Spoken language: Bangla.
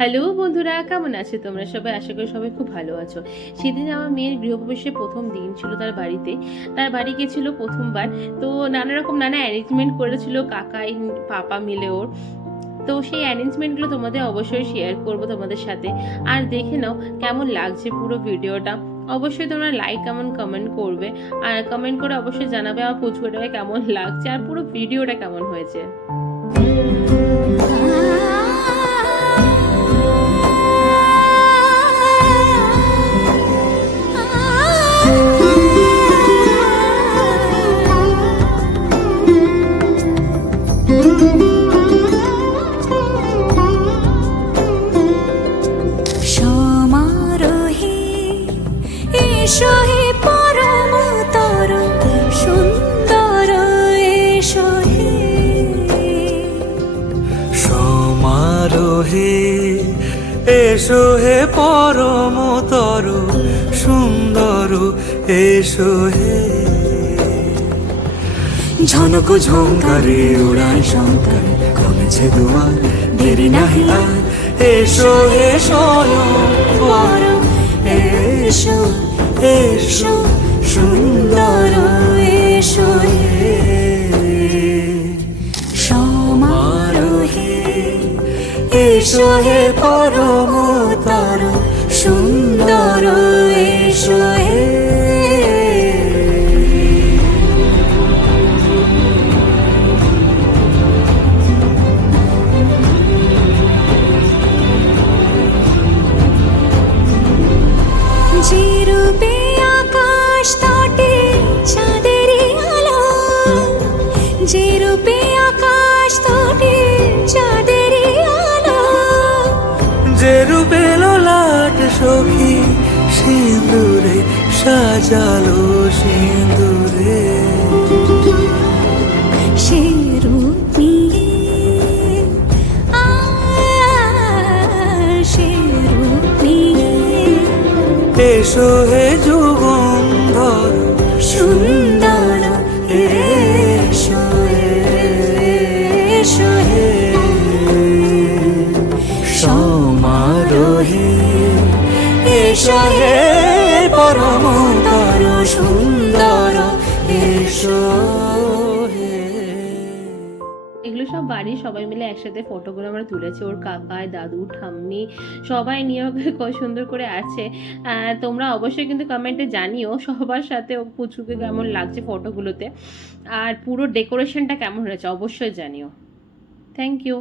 হ্যালো বন্ধুরা, কেমন আছো তোমরা সবাই? আশা করি সবাই খুব ভালো আছো। সেদিন আমার মেয়ের গৃহপ্রবেশের প্রথম দিন ছিল তার বাড়িতে। তার বাড়ি গিয়েছিল প্রথমবার। তো নানা অ্যারেঞ্জমেন্ট করেছিল কাকাই পাপা মিলে ওর। তো সেই অ্যারেঞ্জমেন্টগুলো তোমাদের অবশ্যই শেয়ার করব তোমাদের সাথে। আর দেখে নাও কেমন লাগছে পুরো ভিডিওটা। অবশ্যই তোমরা লাইক কমেন্ট করবে, আর কমেন্ট করে অবশ্যই জানাবে আমার পুচকুটাকে কেমন লাগছে আর পুরো ভিডিওটা কেমন হয়েছে। এসো হে পরমতর সুন্দর, এসো হে সমারোহে, এসো হে পরমতর সুন্দর, এসো হে। ঝনক ঝঙ্কারে উড়ায় শঙ্কর, খুলেছে দুয়ার, দেরি নাহি আর। এসো হে স্বয়ং বর, এসো এসো সুন্দর, এসো হে। সমারোহে এসো হে পরমতর সুন্দর, এসো হে। যে রূপে আকাশ তটে চাঁদেরই আলো, যে রূপে আকাশ তটে চাঁদেরই আলো, যে রূপে ললাট সখী সিঁদুরে সাজালো, সিঁদুরে সে রূপ নিয়ে সে রূপ নিয়ে এসো হে যুগন্ধর সুন্দর, এসো এসো হে। সমারোহে, এসো হে পরমতর সুন্দর, এসো হে। এগুলো সব বাড়ির সবাই মিলে একসাথে ফটোগুলো আমরা তুলেছি। ওর কাকাই, দাদু, ঠাম্মি সবাই নিয়ে ওকে কত সুন্দর করে আছে। তোমরা অবশ্যই কিন্তু কমেন্টে জানিও সবার সাথে ও পুচুকে কেমন লাগছে ফটোগুলোতে, আর পুরো ডেকোরেশনটা কেমন হয়েছে অবশ্যই জানিও। Thank you.